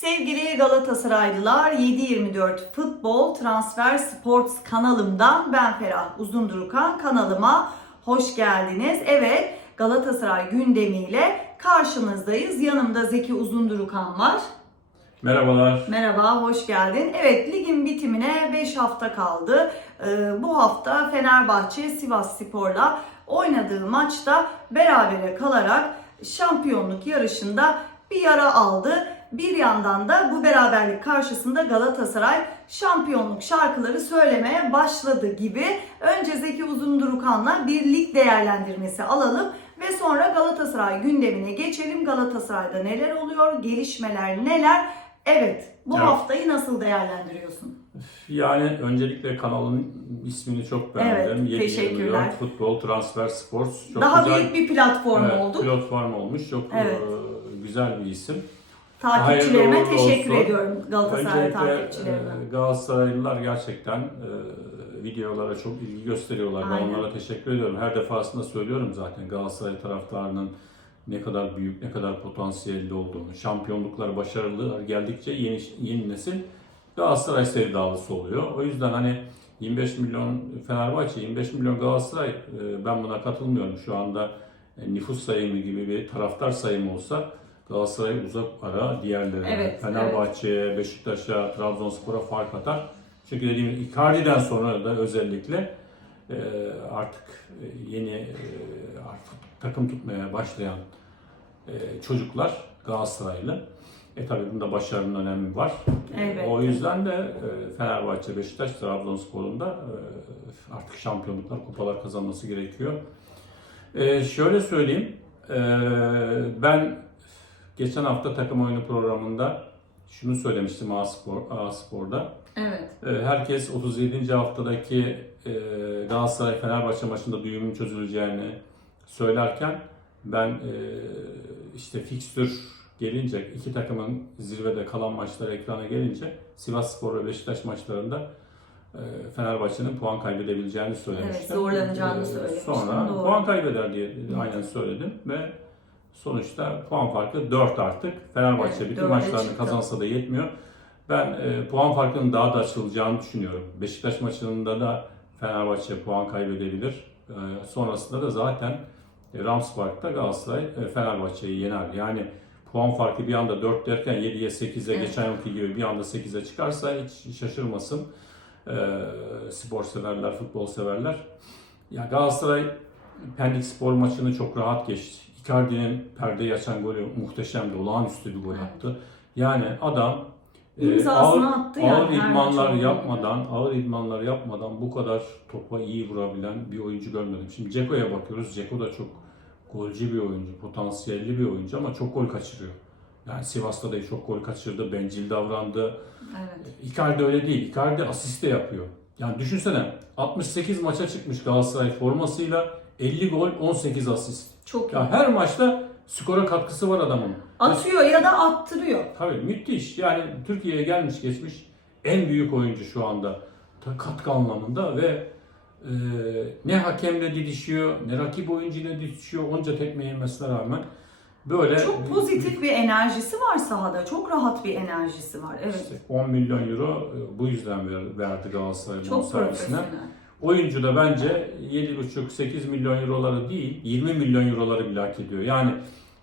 Sevgili Galatasaraylılar 724 Futbol Transfer Sports kanalımdan ben Ferah Uzundurukan kanalıma hoş geldiniz. Evet Galatasaray gündemiyle karşınızdayız. Yanımda Zeki Uzundurukan var. Merhabalar. Merhaba, hoş geldin. Evet, ligin bitimine 5 hafta kaldı. Ee, bu hafta Fenerbahçe Sivas Spor'la oynadığı maçta berabere kalarak şampiyonluk yarışında bir yara aldı. Bir yandan da bu beraberlik karşısında Galatasaray şampiyonluk şarkıları söylemeye başladı gibi. Önce Zeki Uzundurukan'la bir lig değerlendirmesi alalım ve sonra Galatasaray gündemine geçelim. Galatasaray'da neler oluyor, gelişmeler neler? Evet, bu Evet. haftayı nasıl değerlendiriyorsun? Yani öncelikle kanalın ismini çok beğendim. Evet, 724 teşekkürler. Futbol Transfer Sports. Çok Daha güzel, büyük bir platform evet, oldu. Platform olmuş. Çok Evet. e, güzel bir isim. Takipçilerime Hayırlı teşekkür olsun. ediyorum Galatasaray Öncelikle takipçilerime. e, Galatasaraylılar gerçekten e, videolara çok ilgi gösteriyorlar. Ben Aynen. onlara teşekkür ediyorum. Her defasında söylüyorum zaten Galatasaray taraftarının ne kadar büyük, ne kadar potansiyelli olduğunu, şampiyonluklar, başarılılar geldikçe yeni, yeni nesil Galatasaray sevdalısı oluyor. O yüzden hani 25 milyon Fenerbahçe, 25 milyon Galatasaray e, ben buna katılmıyorum. Şu anda e, nüfus sayımı gibi bir taraftar sayımı olsa Galatasaray uzak ara diğerlerine. Evet, Fenerbahçe'ye, Beşiktaş'a, Trabzonspor'a fark atar. Çünkü dediğim gibi Icardi'den sonra da özellikle e, artık e, yeni e, artık takım tutmaya başlayan e, çocuklar Galatasaraylı. E tabi bunda başarının önemi var. Elbette. O yüzden de e, Fenerbahçe, Beşiktaş, Trabzonspor'un da e, artık şampiyonluklar, kupalar kazanması gerekiyor. E, şöyle söyleyeyim, e, ben geçen hafta takım oyunu programında şunu söylemiştim A-Spor, A-Spor'da. Evet. E, Herkes 37. haftadaki e, Galatasaray-Fenerbahçe maçında duyumun çözüleceğini söylerken ben e, işte fikstür gelince iki takımın zirvede kalan maçları ekrana gelince Sivas Spor ve Beşiktaş maçlarında e, Fenerbahçe'nin puan kaybedebileceğini söylemiştim. Evet, zorlanacağını E, söylemiştin, Sonra doğru. puan kaybeder diye aynen söyledim ve sonuçta puan farkı 4 artık. Fenerbahçe Evet, bütün maçlarını çıktı. kazansa da yetmiyor. Ben e, puan farkının daha da açılacağını düşünüyorum. Beşiktaş maçında da Fenerbahçe puan kaybedebilir. E, sonrasında da zaten e, Rams Park'ta Galatasaray e, Fenerbahçe'yi yener. Yani puan farkı bir anda 4 derken 7'ye 8'e Evet. geçen yılki gibi bir anda 8'e çıkarsa hiç şaşırmasın e, spor severler, futbol severler. Ya Galatasaray Pendik Spor maçını çok rahat geçti. Icardi'nin perdeyi açan golü muhteşemdi. Olağanüstü bir gol attı. Yani adam e, ağır, attı yani ağır idmanlar yapmadan, ağır idmanlar yapmadan bu kadar topa iyi vurabilen bir oyuncu görmedim. Şimdi Ceko'ya bakıyoruz. Ceko da çok golcü bir oyuncu, potansiyelli bir oyuncu ama çok gol kaçırıyor. Yani Sivas'ta da çok gol kaçırdı, bencil davrandı. Evet. Icardi öyle değil. Icardi asist de yapıyor. Yani düşünsene 68 maça çıkmış Galatasaray formasıyla 50 gol 18 asist. Çok iyi. Ya her maçta skora katkısı var adamın. Atıyor ya da attırıyor. Tabii müthiş. Yani Türkiye'ye gelmiş geçmiş en büyük oyuncu şu anda katkı anlamında ve e, ne hakemle didişiyor, ne rakip oyuncuyla didişiyor onca tekme yemesine rağmen böyle Çok pozitif bir enerjisi var sahada. Çok rahat bir enerjisi var. Evet. işte 10 milyon euro e, bu yüzden ver- verdi Galatasaray Çok bonservisine. profesyonel. Oyuncu da bence 7,5-8 milyon euroları değil 20 milyon euroları bile hak ediyor. Yani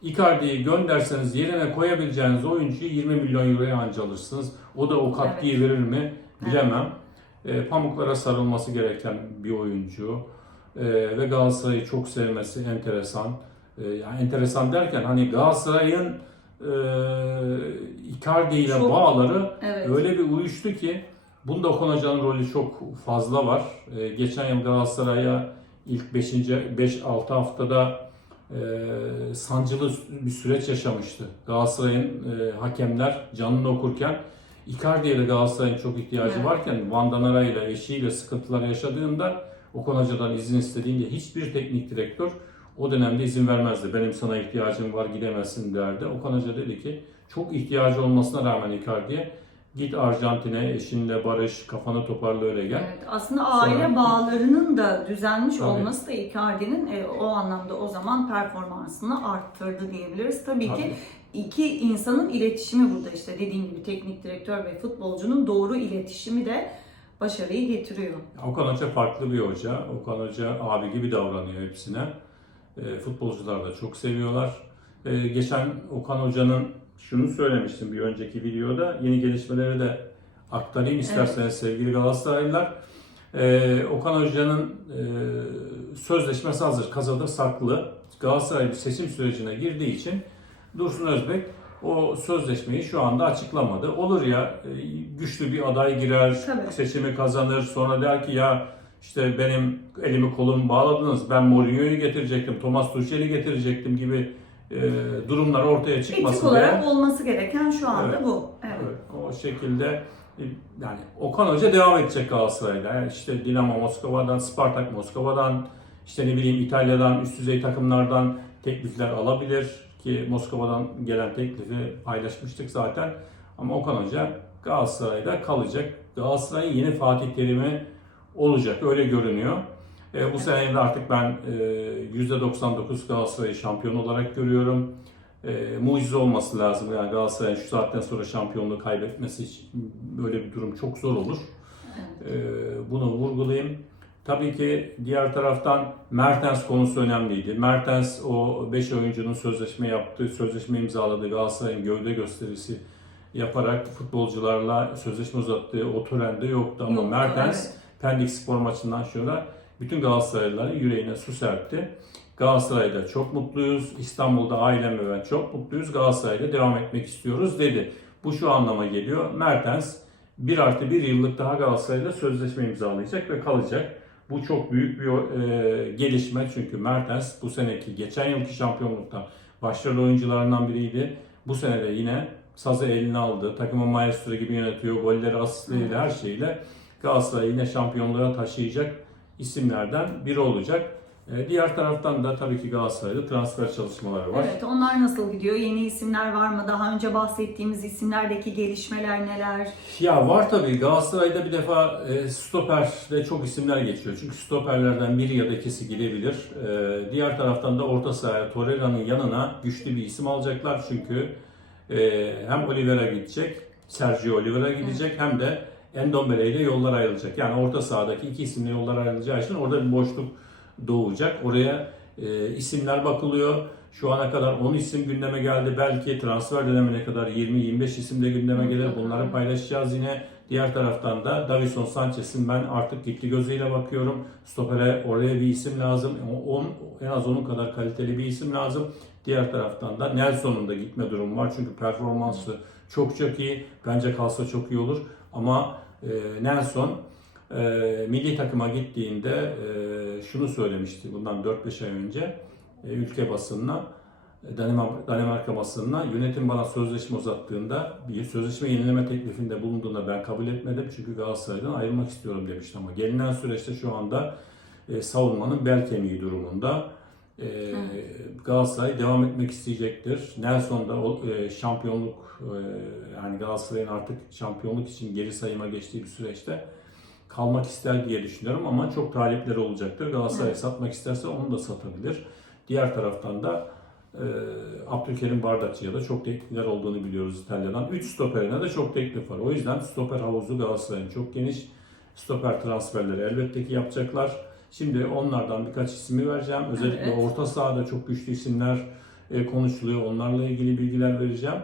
Icardi'yi gönderseniz yerine koyabileceğiniz oyuncuyu 20 milyon euroya anca alırsınız. O da o katkıyı verir mi bilemem. E, pamuklara sarılması gereken bir oyuncu. E, ve Galatasaray'ı çok sevmesi enteresan. E, yani enteresan derken hani Galatasaray'ın e, Icardi ile bağları Evet. Öyle bir uyuştu ki bunda Okonaca'nın rolü çok fazla var. Ee, geçen yıl Galatasaray'a ilk 5. 5-6 haftada e, sancılı bir süreç yaşamıştı. Galatasaray'ın e, hakemler canını okurken Icardi'ye de Galatasaray'ın çok ihtiyacı Evet. varken Van Danara ile eşiyle sıkıntılar yaşadığında Okonaca'dan izin istediğinde hiçbir teknik direktör o dönemde izin vermezdi. Benim sana ihtiyacım var gidemezsin derdi. Okan Hoca dedi ki çok ihtiyacı olmasına rağmen Icardi'ye Git Arjantin'e eşinle barış, kafanı toparla öyle gel. Evet, aslında aile Sonra- bağlarının da düzelmiş Tabii. olması da Icardi'nin e, o anlamda o zaman performansını arttırdı diyebiliriz. Tabii, ki Tabii. iki insanın iletişimi burada işte dediğim gibi teknik direktör ve futbolcunun doğru iletişimi de başarıyı getiriyor. Okan Hoca farklı bir hoca. Okan Hoca abi gibi davranıyor hepsine. E, futbolcular da çok seviyorlar. E, geçen Okan Hoca'nın şunu söylemiştim bir önceki videoda. Yeni gelişmeleri de aktarayım isterseniz sevgili Galatasaraylılar. E, Okan Hoca'nın e, sözleşmesi hazır, kasada saklı. Galatasaray bir seçim sürecine girdiği için Dursun Özbek o sözleşmeyi şu anda açıklamadı. Olur ya e, güçlü bir aday girer, Tabii. seçimi kazanır, sonra der ki ya işte benim elimi kolumu bağladınız, ben Mourinho'yu getirecektim, Thomas Tuchel'i getirecektim gibi e, durumlar ortaya çıkmasın Etik olarak diye. olması gereken şu anda Evet. bu. Evet. Evet, o şekilde e, yani Okan Hoca devam edecek Galatasaray'da. Yani işte Dinamo Moskova'dan, Spartak Moskova'dan, işte ne bileyim İtalya'dan, üst düzey takımlardan teklifler alabilir ki Moskova'dan gelen teklifi paylaşmıştık zaten. Ama Okan Hoca Galatasaray'da kalacak. Galatasaray'ın yeni Fatih Terim'i olacak öyle görünüyor. E, bu sene de artık ben e, %99 Galatasaray'ı şampiyon olarak görüyorum e, mucize olması lazım. Yani Galatasaray'ın şu saatten sonra şampiyonluğu kaybetmesi için böyle bir durum çok zor olur. E, bunu vurgulayayım. Tabii ki diğer taraftan Mertens konusu önemliydi. Mertens o 5 oyuncunun sözleşme yaptığı, sözleşme imzaladığı Galatasaray'ın gövde gösterisi yaparak futbolcularla sözleşme uzattığı o törende yoktu. Ama Yoktu, Mertens evet. Pendik spor maçından sonra bütün Galatasaraylıların yüreğine su serpti. Galatasaray'da çok mutluyuz. İstanbul'da ailem ve ben çok mutluyuz. Galatasaray'da devam etmek istiyoruz dedi. Bu şu anlama geliyor. Mertens 1 artı 1 yıllık daha Galatasaray'da sözleşme imzalayacak ve kalacak. Bu çok büyük bir e, gelişme çünkü Mertens bu seneki geçen yılki şampiyonlukta başarılı oyuncularından biriydi. Bu sene de yine sazı eline aldı. Takımı maestro gibi yönetiyor. Golleri, asistleriyle her şeyle Galatasaray'ı yine şampiyonluğa taşıyacak isimlerden biri olacak. E, Diğer taraftan da tabii ki Galatasaray'da transfer çalışmaları var. Evet, onlar nasıl gidiyor? Yeni isimler var mı? Daha önce bahsettiğimiz isimlerdeki gelişmeler neler? Ya var tabii Galatasaray'da bir defa e, stoperde çok isimler geçiyor. Çünkü stoperlerden biri ya da ikisi gidebilir. E, diğer taraftan da orta sahaya Torreira'nın yanına güçlü bir isim alacaklar. Çünkü e, hem Oliveira gidecek, Sergio Oliveira gidecek hem de Endombele ile yollar ayrılacak. Yani orta sahadaki iki isimle yollar ayrılacağı için orada bir boşluk doğacak. Oraya e, isimler bakılıyor. Şu ana kadar 10 isim gündeme geldi. Belki transfer dönemine kadar 20-25 isim de gündeme gelir. Bunları paylaşacağız yine. Diğer taraftan da Davison Sanchez'in ben artık gitti gözüyle bakıyorum. Stopere oraya bir isim lazım. On, en az onun kadar kaliteli bir isim lazım. Diğer taraftan da Nelson'un da gitme durumu var. Çünkü performansı çok çok iyi. Bence kalsa çok iyi olur. Ama Nelson e, milli takıma gittiğinde e, şunu söylemişti bundan 4-5 ay önce e, ülke basınına Danimarka, basınına yönetim bana sözleşme uzattığında bir sözleşme yenileme teklifinde bulunduğunda ben kabul etmedim çünkü Galatasaray'dan ayrılmak istiyorum demişti ama gelinen süreçte şu anda savunmanın bel kemiği durumunda. E, Galatasaray devam etmek isteyecektir. Nelson da e, şampiyonluk e, yani Galatasaray'ın artık şampiyonluk için geri sayıma geçtiği bir süreçte kalmak ister diye düşünüyorum ama çok talipleri olacaktır. Galatasaray Evet. satmak isterse onu da satabilir. Diğer taraftan da e, Abdülkerim Bardakçı'ya da çok teklifler olduğunu biliyoruz İtalya'dan. 3 stoperine de çok teklif var. O yüzden stoper havuzu Galatasaray'ın çok geniş. Stoper transferleri elbette ki yapacaklar. Şimdi onlardan birkaç ismi vereceğim. Özellikle Evet. orta sahada çok güçlü isimler e, konuşuluyor. Onlarla ilgili bilgiler vereceğim.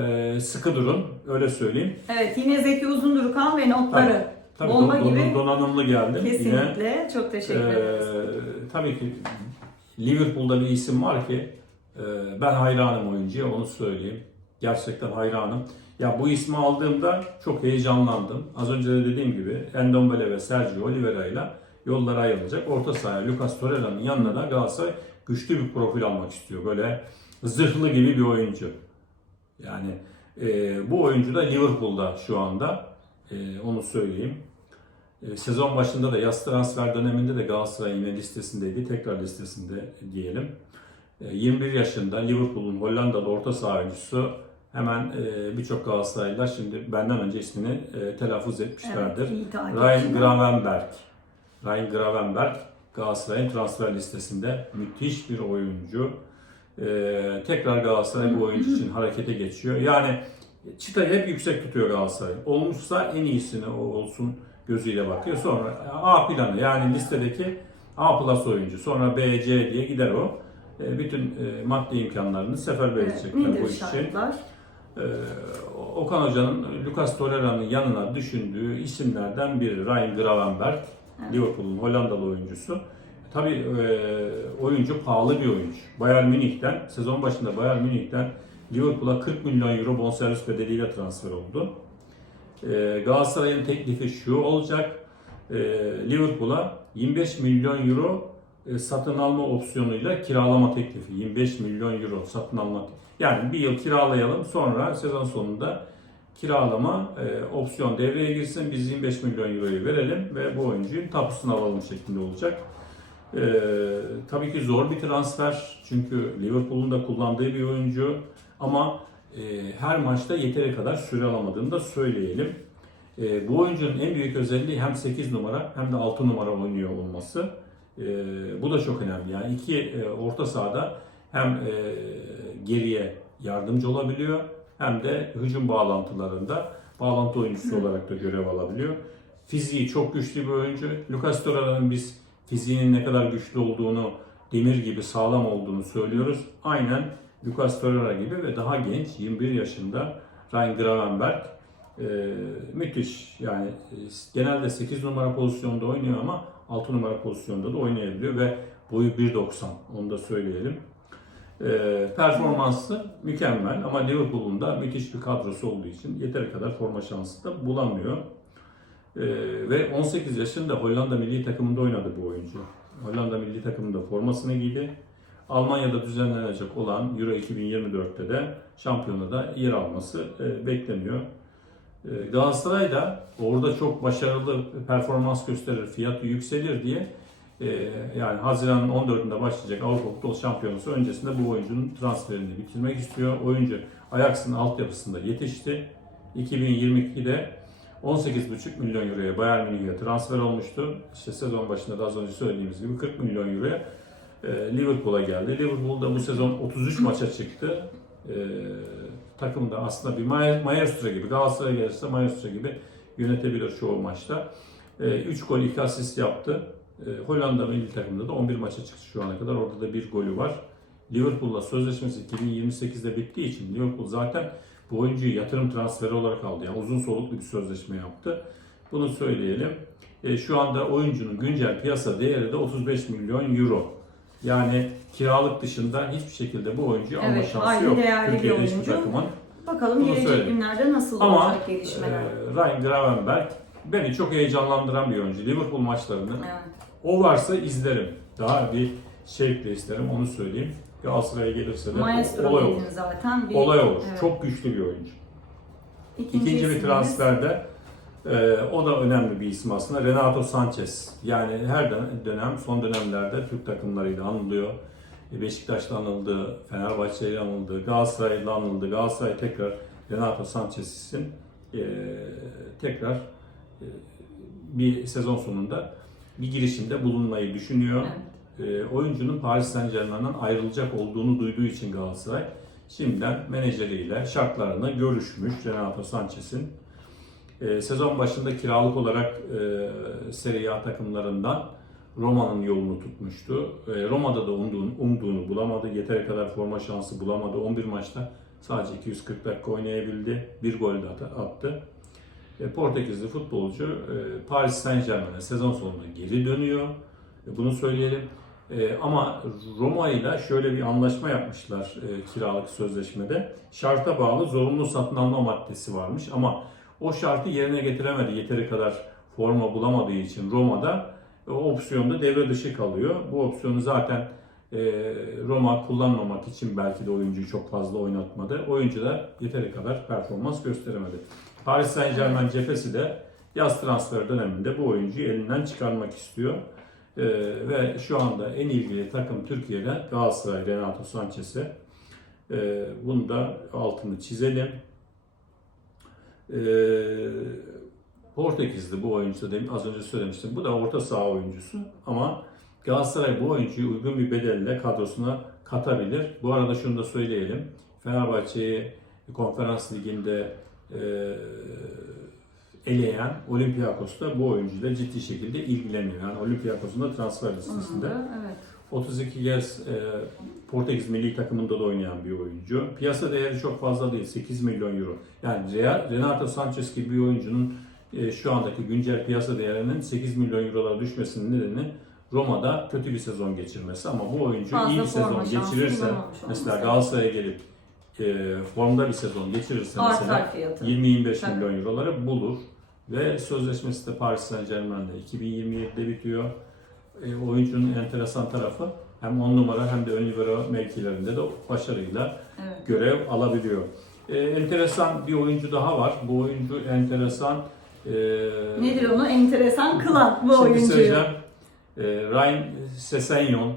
E, sıkı durun, öyle söyleyeyim. Evet, yine Zeki Uzundurkan ve notları. Tabii Bomba don- gibi. donanımlı geldim. Yine Kesinlikle. Çok teşekkür ederiz. ee, tabii ki Liverpool'da bir isim var ki e, ben hayranım oyuncuya onu söyleyeyim. Gerçekten hayranım. Ya bu ismi aldığımda çok heyecanlandım. Az önce de dediğim gibi Endombele ve Sergio Oliveira ile yollar ayrılacak. Orta sahaya Lucas Torreira'nın yanına da Galatasaray güçlü bir profil almak istiyor. Böyle zırhlı gibi bir oyuncu. Yani e, bu oyuncu da Liverpool'da şu anda. E, onu söyleyeyim. E, Sezon başında da yaz transfer döneminde de Galatasaray yine listesindeydi. Tekrar listesinde diyelim. E, 21 yaşında Liverpool'un Hollandalı orta saha oyuncusu Hemen e, birçok Galatasaraylılar şimdi benden önce ismini e, telaffuz etmişlerdir. Evet, Ryan. Gravenberg. Ryan Gravenberg Galatasaray'ın transfer listesinde müthiş bir oyuncu. Ee, tekrar Galatasaray bu oyuncu için harekete geçiyor. Yani çıtayı hep yüksek tutuyor Galatasaray. Olmuşsa en iyisini olsun gözüyle bakıyor. Sonra A planı yani listedeki A plus oyuncu. Sonra B, C diye gider o. Ee, bütün e, maddi imkanlarını seferber Evet, edecekler bu nedir iş için. Ee, Okan Hoca'nın Lucas Torreira'nın yanına düşündüğü isimlerden biri Ryan Gravenberg. Liverpool'un Hollandalı oyuncusu. Tabii e, oyuncu pahalı bir oyuncu. Bayern Münih'ten, sezon başında Bayern Münih'ten Liverpool'a 40 milyon euro bonservis bedeliyle transfer oldu. E, Galatasaray'ın teklifi şu olacak. E, Liverpool'a 25 milyon euro e, satın alma opsiyonuyla kiralama teklifi. 25 milyon euro satın alma. Yani bir yıl kiralayalım sonra sezon sonunda kiralama e, opsiyon devreye girsin. Biz 25 milyon euroyu verelim ve bu oyuncuyu tapusunu alalım şeklinde olacak. E, tabii ki zor bir transfer. Çünkü Liverpool'un da kullandığı bir oyuncu. Ama e, her maçta yeteri kadar süre alamadığını da söyleyelim. E, bu oyuncunun en büyük özelliği hem 8 numara hem de 6 numara oynuyor olması. E, bu da çok önemli. Yani iki e, orta sahada hem e, geriye yardımcı olabiliyor hem de hücum bağlantılarında bağlantı oyuncusu olarak da görev alabiliyor. Fiziği çok güçlü bir oyuncu. Lucas Torreira'nın biz fiziğinin ne kadar güçlü olduğunu, demir gibi sağlam olduğunu söylüyoruz. Aynen Lucas Torreira gibi ve daha genç 21 yaşında Ryan Gravenberg e, müthiş yani e, genelde 8 numara pozisyonda oynuyor ama 6 numara pozisyonda da oynayabiliyor ve boyu 1.90 onu da söyleyelim. E, performansı mükemmel ama Liverpool'un da müthiş bir kadrosu olduğu için yeteri kadar forma şansı da bulamıyor. E, ve 18 yaşında Hollanda milli takımında oynadı bu oyuncu. Hollanda milli takımında formasını giydi. Almanya'da düzenlenecek olan Euro 2024'te de şampiyonada yer alması e, bekleniyor. E, Galatasaray da orada çok başarılı performans gösterir, fiyatı yükselir diye yani Haziran'ın 14'ünde başlayacak Avrupa Futbol Şampiyonası öncesinde bu oyuncunun transferini bitirmek istiyor. Oyuncu Ajax'ın altyapısında yetişti. 2022'de 18,5 milyon euroya Bayern Münih'e transfer olmuştu. İşte sezon başında da az önce söylediğimiz gibi 40 milyon euroya e, Liverpool'a geldi. Liverpool da bu sezon 33 maça çıktı. E, takım da aslında bir ma- maestro gibi, Galatasaray gelirse maestro gibi yönetebilir çoğu maçta. 3 gol 2 asist yaptı. E, Hollanda milli takımında da 11 maça çıktı şu ana kadar. Orada da bir golü var. Liverpool'la sözleşmesi 2028'de bittiği için Liverpool zaten bu oyuncuyu yatırım transferi olarak aldı. Yani uzun soluklu bir sözleşme yaptı. Bunu söyleyelim. E, şu anda oyuncunun güncel piyasa değeri de 35 milyon euro. Yani kiralık dışında hiçbir şekilde bu oyuncuyu alma Evet, şansı yok. Türkiye'de hiçbir oyuncu. takımın. Bakalım Bunu gelecek söyleyeyim. günlerde nasıl Ama olacak gelişmeler. e, Ryan Gravenberg beni çok heyecanlandıran bir oyuncu. Liverpool maçlarını Evet. O varsa izlerim. Daha bir şevkle isterim onu söyleyeyim. Galatasaray'a gelirse de Maestro olay olur. zaten. Bir, Olay olur. Evet. Çok güçlü bir oyuncu. İkinci, İkinci bir transferde e, o da önemli bir isim aslında. Renato Sanchez. Yani her dön- dönem, son dönemlerde Türk takımlarıyla anılıyor. E, Beşiktaş'ta anıldı, Fenerbahçe'yle anıldı, Galatasaray'la anıldı. Galatasaray tekrar Renato Sanchez için e, tekrar e, bir sezon sonunda bir girişimde bulunmayı düşünüyor. Evet. E, oyuncunun Paris Saint Germain'den ayrılacak olduğunu duyduğu için Galatasaray şimdiden menajeriyle şartlarını görüşmüş Renato Sanchez'in. E, sezon başında kiralık olarak e, Serie A takımlarından Roma'nın yolunu tutmuştu. E, Roma'da da umduğunu, umduğunu bulamadı. Yeteri kadar forma şansı bulamadı. 11 maçta sadece 240 dakika oynayabildi. Bir gol de at- attı. E, Portekizli futbolcu e, Paris Saint Germain'e sezon sonunda geri dönüyor. E, bunu söyleyelim. Ama Roma ile şöyle bir anlaşma yapmışlar kiralık sözleşmede. Şarta bağlı zorunlu satın alma maddesi varmış ama o şartı yerine getiremedi yeteri kadar forma bulamadığı için Roma'da o opsiyonda devre dışı kalıyor. Bu opsiyonu zaten Roma kullanmamak için belki de oyuncuyu çok fazla oynatmadı. Oyuncu da yeteri kadar performans gösteremedi. Paris Saint Germain cephesi de yaz transfer döneminde bu oyuncuyu elinden çıkarmak istiyor. Ee, ve şu anda en ilgili takım Türkiye'de Galatasaray Renato Sanchez'e. Ee, bunu da altını çizelim. Ee, Portekizli bu oyuncu da az önce söylemiştim. Bu da orta saha oyuncusu ama Galatasaray bu oyuncuyu uygun bir bedelle kadrosuna katabilir. Bu arada şunu da söyleyelim. Fenerbahçe'yi konferans liginde eleyen Olympiakos da bu oyuncuyla ciddi şekilde ilgileniyor. Yani Olympiakos'un da transfer listesinde. Evet. 32 kez e, Portekiz milli takımında da oynayan bir oyuncu. Piyasa değeri çok fazla değil, 8 milyon euro. Yani Renato Sanchez gibi bir oyuncunun e, şu andaki güncel piyasa değerinin 8 milyon eurolara düşmesinin nedeni Roma'da kötü bir sezon geçirmesi. Ama bu oyuncu Fazla iyi bir sezon geçirirse, mesela. Galatasaray'a gelip e, formda bir sezon geçirirse mesela Artar fiyatı. 20-25 Tabii. milyon euroları bulur. Ve sözleşmesi de Paris Saint Germain'de 2027'de bitiyor. E, oyuncunun enteresan tarafı hem 10 numara hem de ön libero mevkilerinde de başarıyla Evet. görev alabiliyor. E, enteresan bir oyuncu daha var. Bu oyuncu enteresan. E, Nedir onu enteresan kılan bu oyuncuyu? E, Ryan Sessegnon.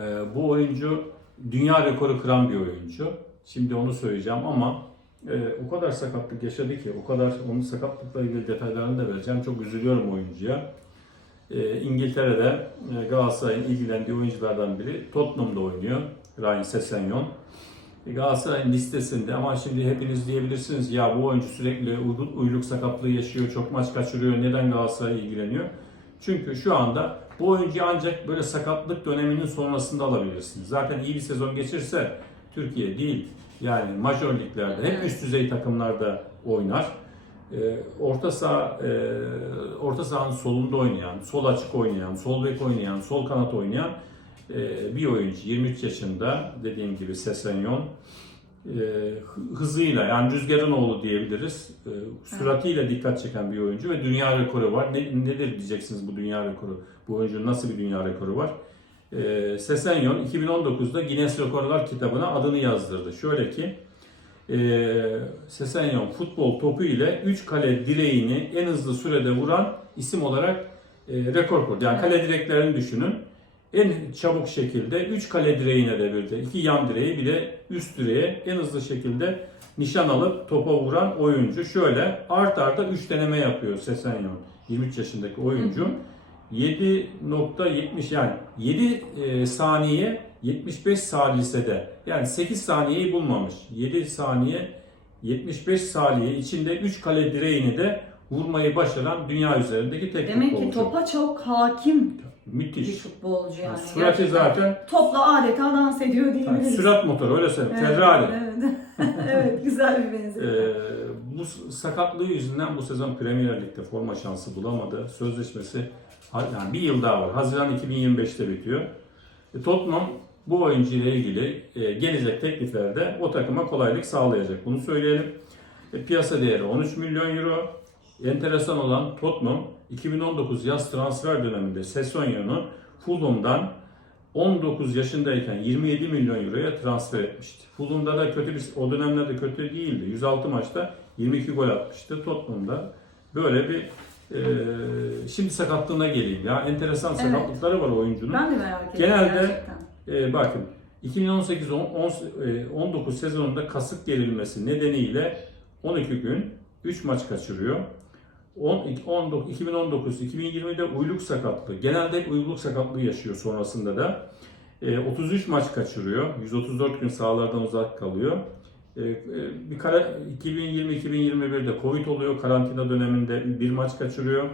E, bu oyuncu dünya rekoru kıran bir oyuncu. Şimdi onu söyleyeceğim ama e, o kadar sakatlık yaşadı ki, o kadar onun sakatlıkla ilgili detaylarını da vereceğim. Çok üzülüyorum oyuncuya. E, İngiltere'de e, Galatasaray'ın ilgilendiği oyunculardan biri Tottenham'da oynuyor. Ryan Sessegnon. E, Galatasaray'ın listesinde ama şimdi hepiniz diyebilirsiniz ya bu oyuncu sürekli uylu- uyluk sakatlığı yaşıyor, çok maç kaçırıyor, neden Galatasaray ilgileniyor? Çünkü şu anda bu oyuncuyu ancak böyle sakatlık döneminin sonrasında alabilirsiniz. Zaten iyi bir sezon geçirse Türkiye değil yani major liglerde Evet. üst düzey takımlarda oynar. Ee, orta saha e, orta sahanın solunda oynayan, sol açık oynayan, sol bek oynayan, sol kanat oynayan e, bir oyuncu 23 yaşında dediğim gibi Sesenyon e, hı- hızıyla yani rüzgarın oğlu diyebiliriz. E, süratiyle dikkat çeken bir oyuncu ve dünya rekoru var. Ne, nedir diyeceksiniz bu dünya rekoru? Bu oyuncunun nasıl bir dünya rekoru var? E, Sesenyon 2019'da Guinness Rekorlar kitabına adını yazdırdı. Şöyle ki e, Sesenyon futbol topu ile 3 kale direğini en hızlı sürede vuran isim olarak e, rekor kurdu. Yani kale direklerini düşünün. En çabuk şekilde 3 kale direğine devirdi. 2 yan direği bir de üst direğe en hızlı şekilde nişan alıp topa vuran oyuncu. Şöyle art arda 3 deneme yapıyor Sesenyon. 23 yaşındaki oyuncu. 7.70 yani 7 e, saniye 75 salisede yani 8 saniyeyi bulmamış. 7 saniye 75 saniye içinde 3 kale direğini de vurmayı başaran dünya üzerindeki tek Demek ki futbolcu. topa çok hakim bir Müthiş. futbolcu yani. Sürati Gerçekten zaten Topla adeta dans ediyor yani diyebiliriz. sürat motoru öyle söyleyeyim. Evet, Ferrari. Evet. evet, güzel bir benzetme. Ee, bu sakatlığı yüzünden bu sezon Premier Lig'de forma şansı bulamadı. Sözleşmesi yani bir yıl daha var. Haziran 2025'te bitiyor. E, Tottenham bu oyuncu ile ilgili e, gelecek tekliflerde o takıma kolaylık sağlayacak. Bunu söyleyelim. E, piyasa değeri 13 milyon euro. Enteresan olan Tottenham 2019 yaz transfer döneminde Sessegno'nu Fulham'dan 19 yaşındayken 27 milyon euroya transfer etmişti. Fulham'da da kötü bir o dönemlerde kötü değildi. 106 maçta 22 gol atmıştı Tottenham'da. Böyle bir e, şimdi sakatlığına geleyim ya. Enteresan Evet. sakatlıkları var oyuncunun. ben de merak ettim Genelde- gerçekten. E, bakın 2018-19 sezonunda kasık gerilmesi nedeniyle 12 gün 3 maç kaçırıyor. 2019-2020'de uyluk sakatlığı, genelde hep uyluk sakatlığı yaşıyor sonrasında da. E, 33 maç kaçırıyor, 134 gün sahalardan uzak kalıyor. E, e, bir kara, 2020-2021'de Covid oluyor, karantina döneminde bir maç kaçırıyor.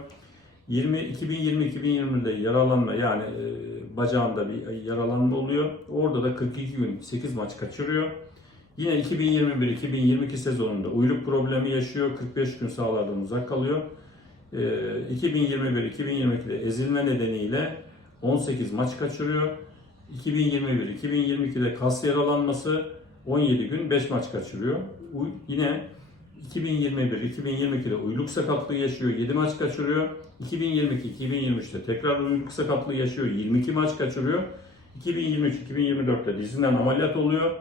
20 2020-2021'de yaralanma yani e, bacağında bir yaralanma oluyor. Orada da 42 gün 8 maç kaçırıyor. Yine 2021-2022 sezonunda uyluk problemi yaşıyor. 45 gün sahalardan uzak kalıyor. E, 2021-2022'de ezilme nedeniyle 18 maç kaçırıyor. 2021-2022'de kas yaralanması 17 gün 5 maç kaçırıyor. Uy- Yine 2021-2022'de uyluk sakatlığı yaşıyor, 7 maç kaçırıyor. 2022-2023'te tekrar uyluk sakatlığı yaşıyor, 22 maç kaçırıyor. 2023-2024'te dizinden ameliyat oluyor.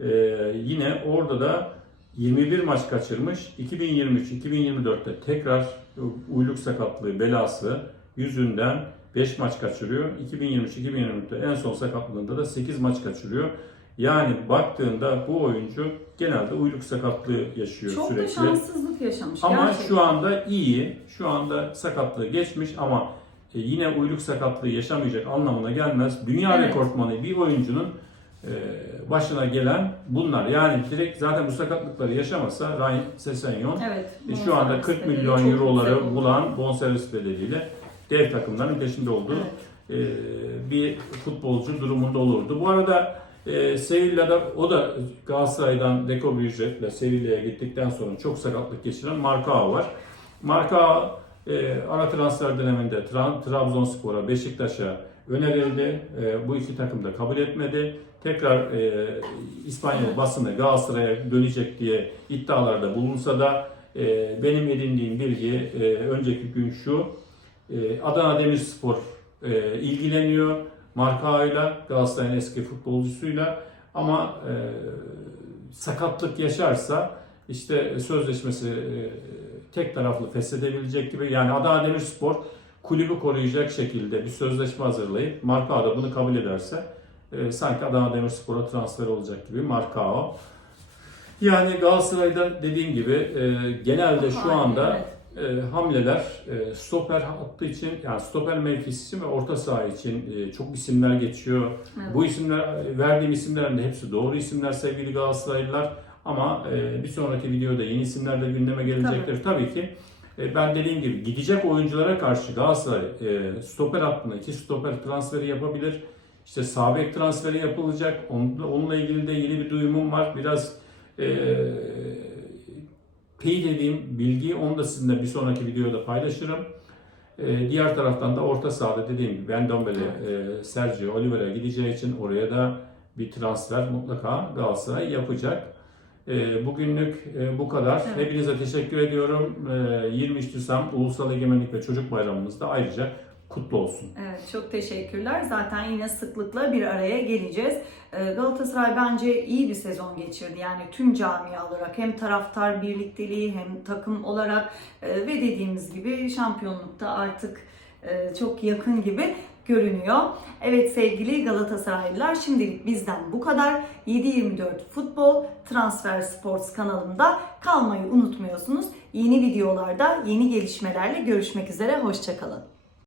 Ee, yine orada da 21 maç kaçırmış. 2023-2024'te tekrar uyluk sakatlığı belası yüzünden 5 maç kaçırıyor. 2023-2024'te en son sakatlığında da 8 maç kaçırıyor. Yani baktığında bu oyuncu genelde uyluk sakatlığı yaşıyor Çok da sürekli. şanssızlık yaşamış. Ama gerçekten. şu anda iyi. Şu anda sakatlığı geçmiş ama e, yine uyluk sakatlığı yaşamayacak anlamına gelmez. Dünya Evet. rekortmanı bir oyuncunun e, başına gelen bunlar. Yani direkt zaten bu sakatlıkları yaşamasa Ryan Sessegnon Evet. e, şu anda bonservis 40 bedeli milyon çok euroları bulan bonservis bedeliyle dev takımların peşinde olduğu Evet. e, bir futbolcu durumunda olurdu. Bu arada e, Sevilla'da o da Galatasaray'dan rekor bir ücretle Sevilla'ya gittikten sonra çok sakatlık geçiren Marcao var. Marcao e, ara transfer döneminde Tra- Trabzonspor'a, Beşiktaş'a önerildi. E, bu iki takım da kabul etmedi. Tekrar e, İspanyol basını Galatasaray'a dönecek diye iddialarda bulunsa da e, benim edindiğim bilgi e, önceki gün şu. E, Adana Demirspor e, ilgileniyor Markao'yla, Galatasaray'ın eski futbolcusuyla ama e, sakatlık yaşarsa işte sözleşmesi e, tek taraflı feshedebilecek gibi yani Adana Demirspor kulübü koruyacak şekilde bir sözleşme hazırlayıp Markao da bunu kabul ederse e, sanki Adana Demirspor'a transfer olacak gibi Markao. Yani Galatasaray'da dediğim gibi e, genelde şu anda. E, hamleler e, stoper hattı için yani stoper mevkisi için ve orta saha için e, çok isimler geçiyor. Evet. Bu isimler verdiğim isimlerin de hepsi doğru isimler sevgili Galatasaraylılar ama e, bir sonraki videoda yeni isimler de gündeme gelecektir. Tabii, ki e, ben dediğim gibi gidecek oyunculara karşı Galatasaray e, stoper hattına iki stoper transferi yapabilir. İşte sağ bek transferi yapılacak. Onunla, onunla ilgili de yeni bir duyumum var. Biraz e, pay dediğim bilgiyi onu da sizinle bir sonraki videoda paylaşırım. E, diğer taraftan da orta sahada dediğim gibi Ben Dombele, e, Sergio Oliveira gideceği için oraya da bir transfer mutlaka Galatasaray yapacak. E, bugünlük e, bu kadar. Evet. Hepinize teşekkür ediyorum. E, 23 Nisan Ulusal Egemenlik ve Çocuk Bayramımız da ayrıca kutlu olsun. Evet çok teşekkürler. Zaten yine sıklıkla bir araya geleceğiz. Ee, Galatasaray bence iyi bir sezon geçirdi. Yani tüm camia olarak hem taraftar birlikteliği hem takım olarak e, ve dediğimiz gibi şampiyonlukta artık e, çok yakın gibi görünüyor. Evet sevgili Galatasaraylılar şimdilik bizden bu kadar. 7-24 Futbol Transfer Sports kanalında kalmayı unutmuyorsunuz. Yeni videolarda yeni gelişmelerle görüşmek üzere. Hoşçakalın.